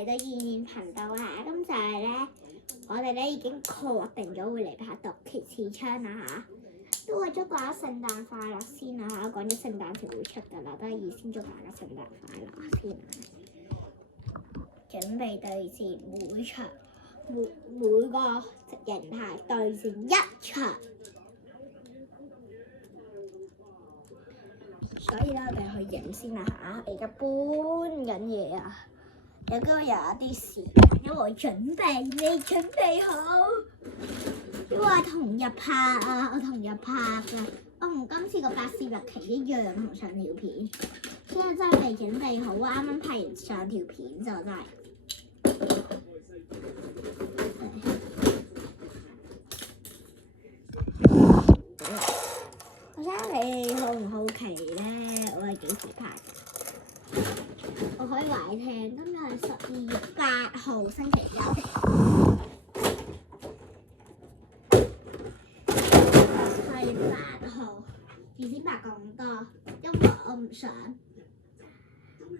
嚟到燕燕頻道啊！咁就係咧，我哋咧已經確定咗會嚟拍《毒蠍刺槍》啦嚇。都為咗講聖誕快樂先啦嚇，講咗聖誕節會出㗎啦，都係先祝大家聖誕快樂先。準備對戰每場每個形態對戰一場，所以咧我哋去影先啦嚇。而家搬緊嘢啊，有今日有啲事，因為我未準備好，因為我同日拍啊，我同日拍㗎，我同今次個百事日期一樣，同上條片，所以真係未準備好，啱啱拍完上條片就真係。我想你好唔好奇咧？我係幾時拍嘅？我可以話你聽，今日係12月8號星期一。係8號，事先拍咁多，因為我唔想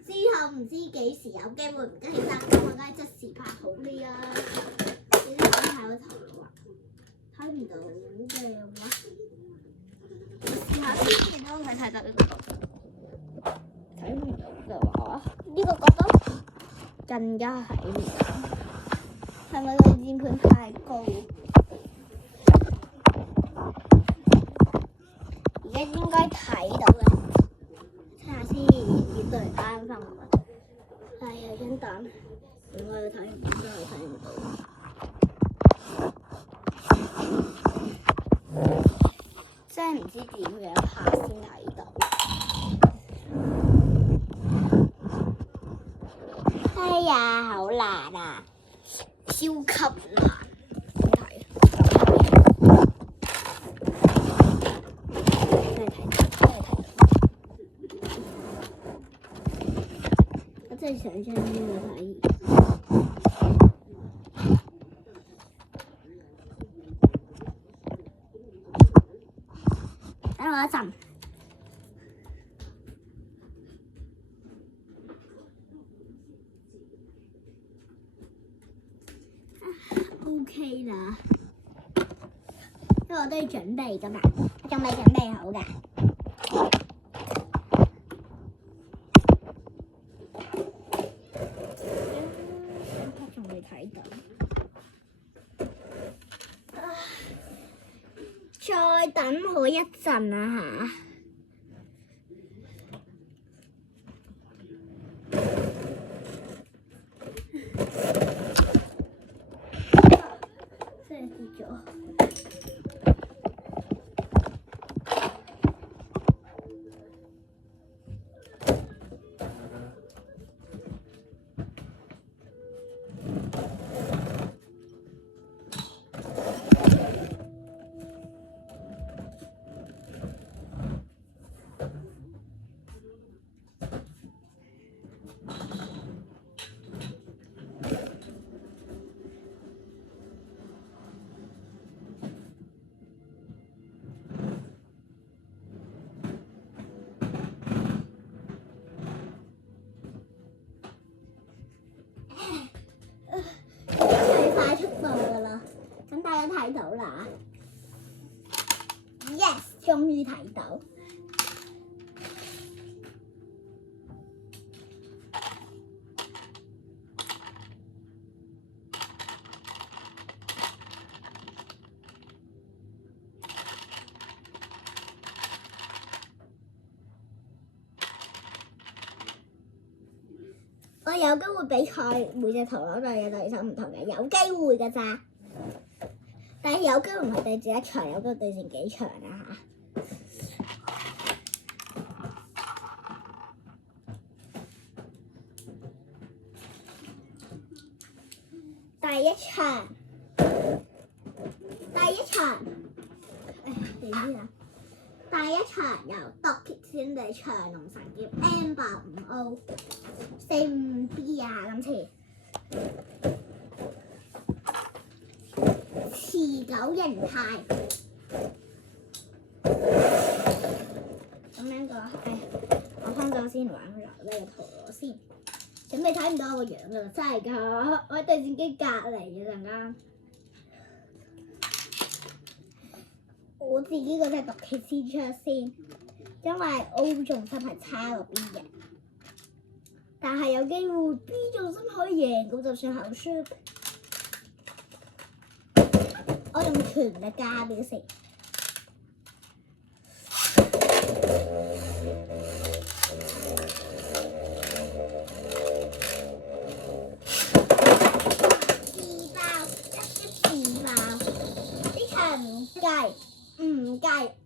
之後唔知幾時有機會唔跟起身，我梗係即時拍好啲啊！你哋睇下個圖啊，睇唔到嘅話，試下先，見到佢睇到呢個角度，睇唔到嘅話，呢個角度更加睇唔到，係咪個鍵盤太高？而家應該睇到嘅，睇下先，要對啱翻我。係有張凳，應該睇唔到，真係睇唔到。真係唔知點樣拍先睇到。哎呀，好難啊！超級難。真係想將呢個睇。等我一陣。OK 啦，因為我都要準備㗎嘛，我仲未準備好㗎。睇到，再等我一陣啊嚇！真係跌咗。咁大家睇到啦 ，yes， 終於睇到。我有機會比賽每隻陀螺都有對手唔同嘅，有機會㗎咋。但係有機會唔係對戰一場，有機會對戰幾場啊嚇！第一場，點知啊？第一場由毒蠍先對長龍神劍 M85O 45B 啊，今次。持久形態，咁樣個我翻咗先玩呢個陀螺先，咁你睇唔到我個樣㗎啦，真係㗎！我喺對戰機隔離嘅陣間。我自己嗰隻毒氣先出先，因為 O 重心係差過 B 嘅，但係有機會 B 重心可以贏到，就算口輸。我用全力加表示。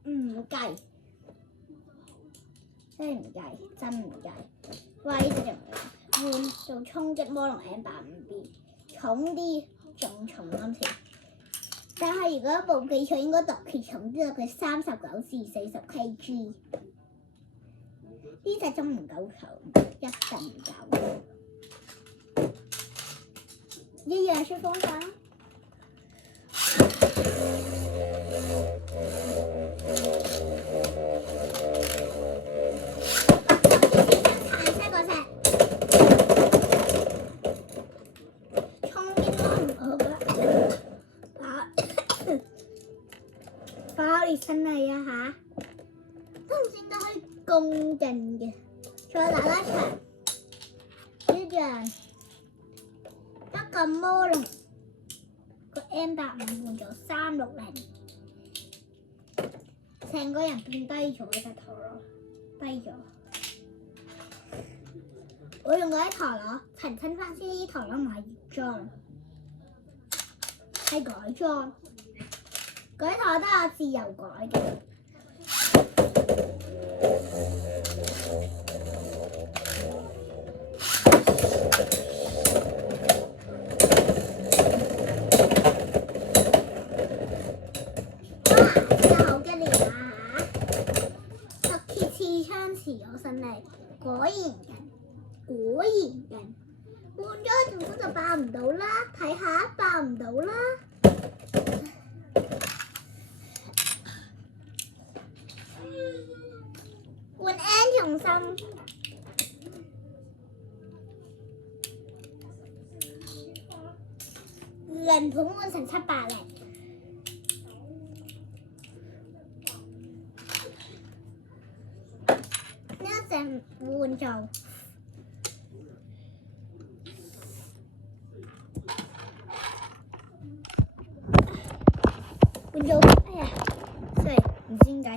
唔計，真係唔計，真唔計。喂，呢隻就唔計，換做衝擊魔龍 M85B， 重啲，仲重今次。但係如果冇記錯，應該毒氣重啲，佢39至40 kg。呢隻真唔夠重，一定唔夠。一樣出風扇。真係啊嚇，都唔算得可以咁勁嘅。再打一場，一樣得個魔龍個 M85換咗360，成個人變低咗隻陀螺，低咗。我用嗰啲陀螺澄清翻先，啲陀螺唔係原裝，係改裝。嗰啲陀螺都有自由改嘅。好激烈啊！特別刺槍持我勝利，果然勁，換咗重心就爆唔到啦，睇下爆唔到啦。換 N 重心，零盤換成700零。呢一隻換做哎呀，真係唔知點解。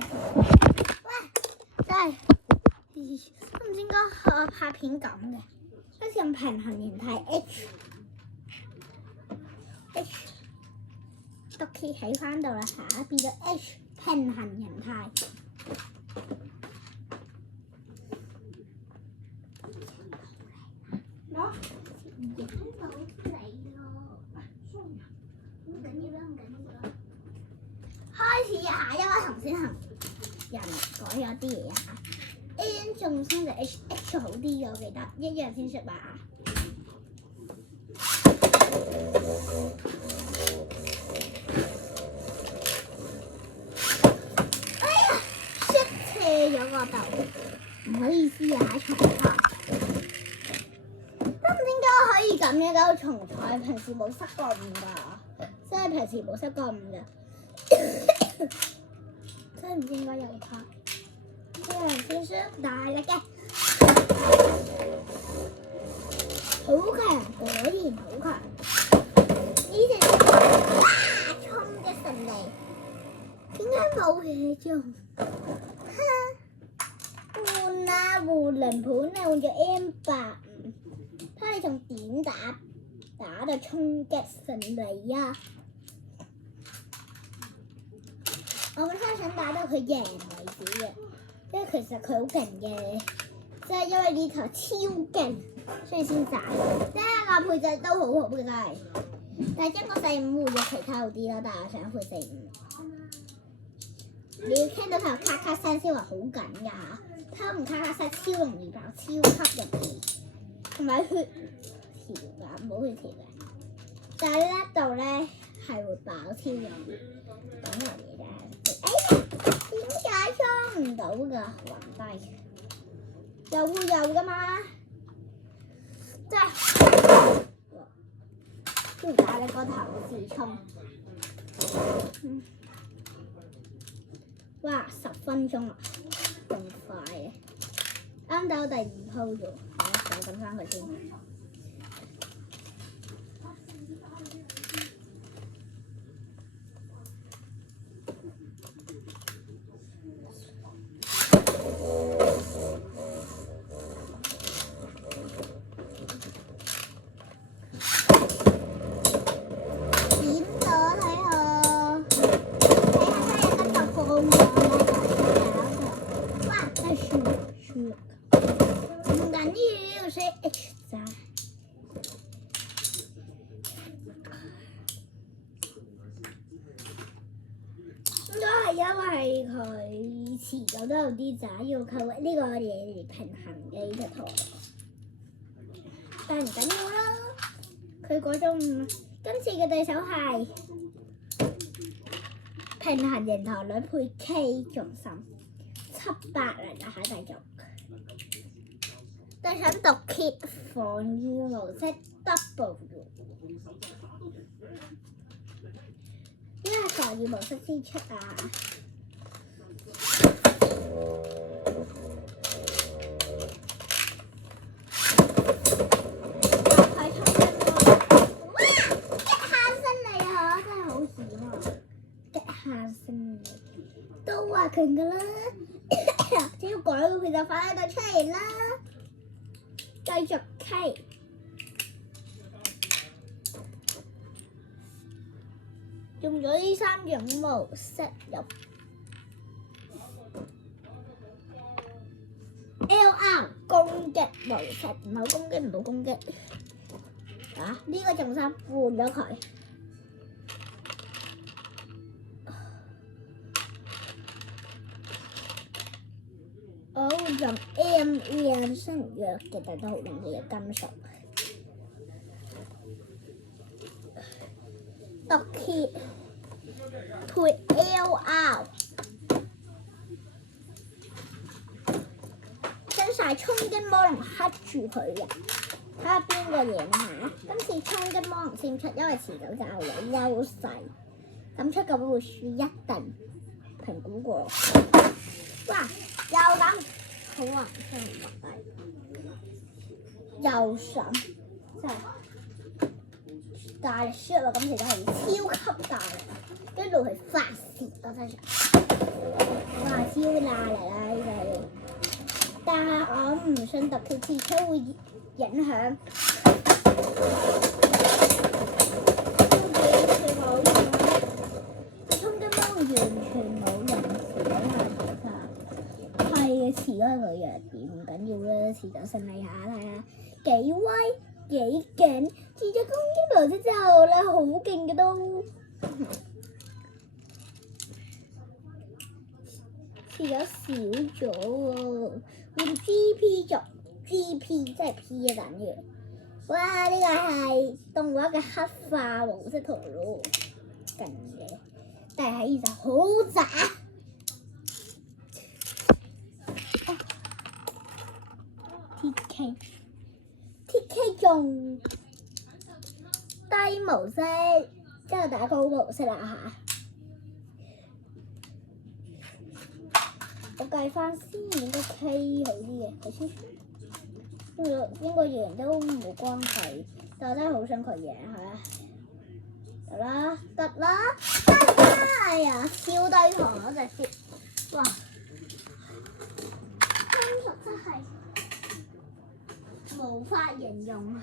真係都唔知點解拍片咁嘅，好似用平衡形態 H 毒氣起翻到啦嚇，變咗 H 平衡形態。攞影到你咯，唔緊要啦。開始啊，因為頭先人改咗啲嘢啊 ，N 重心就 H 好啲嘅，我記得一樣先出吧。哎呀，斜咗個頭，唔好意思啊，重彩。都唔知點解可以咁樣搞重彩，平時冇失過誤㗎，真係平時冇失過誤㗎。真係唔知點解有佢，一樣先出大力嘅，好強，果然好強。呢隻衝擊勝利，點解冇嘢做？換啊，換零盤啊，換咗 M85，睇你仲點打到衝擊勝利啊！我覺得想打到佢贏為止嘅，因為其實佢好勁嘅，即係因為呢台超勁，所以先賺。即係個配置都好好嘅真係，但係將個45換咗其他好啲咯，但係我想配45。你要聽到佢咔咔聲先話好緊㗎嚇，偷唔咔咔聲超容易爆，超級容易，同埋血條㗎，冇血條嘅。但係呢一度咧係會爆超容易，講埋嘢啫。哎呀，點解裝唔到㗎？暈低，又會有㗎嘛？真係要打你個頭自衝。哇！10分鐘啊，咁快嘅，啱到第2鋪啫，我等翻佢先。應該係因為佢持久都有啲渣，要靠呢個嘢嚟平衡嘅呢隻陀螺，但係唔緊要啦。佢嗰種今次嘅對手係平衡型陀螺配 K 重心700啦，就喺繼續。都想讀 Kit 防禦模式 double。因為防禦模式先出啊！佢衝緊我，哇！極限勝利啊！真係好險啊！極限勝利都話拳㗎啦，只要改個佢就快到出嚟啦！繼續 K。用咗呢3種模式入 LR 攻擊模式，唔好攻擊，唔好攻擊。啊！呢個重心換咗佢。我會用 M 新約嘅，但都好容易嘅金屬。特 Kit 配 LR， 將曬衝擊魔龍黑住佢嘅，睇下邊個贏下。今次衝擊魔龍先出，因為持久就有優勢，咁出嘅會輸一定評估過。哇！又咁好難聽唔落低，又上真係。大力 shot 啊！今次真係超級大力，跟住係發泄啊！真係，哇！超大力啊！呢個，但係我唔信特佢次出會影響。衝擊魔完全冇用，係嘅，遲咗一個弱點，唔緊要啦，遲就勝利下睇下幾威。幾勁！試咗攻擊模式之後咧，好勁嘅都試咗少咗喎。換 GP 做 GP 即係 P 嘅等於。哇！呢個係動畫嘅黑化模式陀螺，勁嘅，但係其實好渣。TK 用低模式，之後打高模式啦嚇。我計翻先，應該 K 好啲嘅，睇先。應該贏都冇關係，但我真係好想佢贏嚇。得啦，得啦，得啦！哎呀，超低糖嗰隻 fit， 哇！金屬真係〜無法形容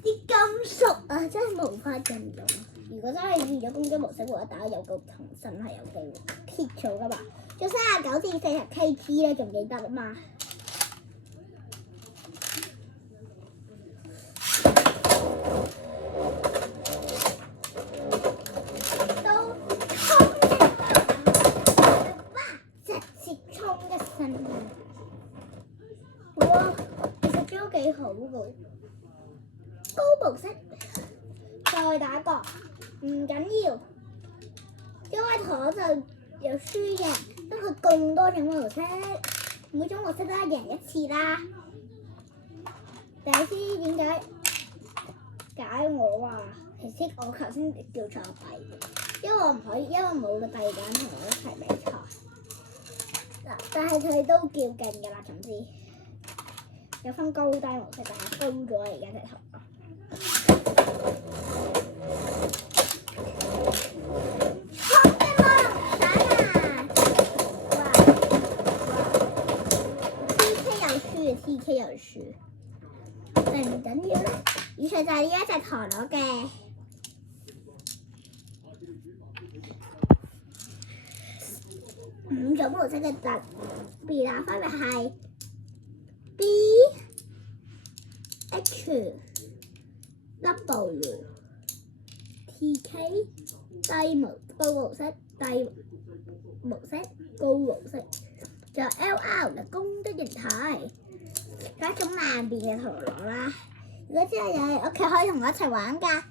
啲金屬啊，真係無法形容。如果真係變咗攻擊模式嘅話，打有個同身係有機會 hit 咗噶嘛。做39至40 kg 咧，仲記得啊嘛。都衝哇！直接衝一身哇！都幾好嘅，高模式再打個唔緊要，因為我就有輸贏，因為咁多種模式，每種模式都係贏一次啦。但係知點解我話其實我頭先叫錯幣，因為我唔可以，因為冇個弟弟同我一齊比賽。嗱，但係佢都叫勁㗎啦，總之有分高低模式，但係高咗而家隻頭。TK 又輸，但唔緊要啦。以上就係呢一隻陀螺嘅5種模式嘅特別啦，分別係 B、H、W、TK、高模式、低模式、高模式，仲有 LR 嘅功德形態。一種萬變嘅陀螺啦，如果之後有人屋企可以同我一齊玩㗎。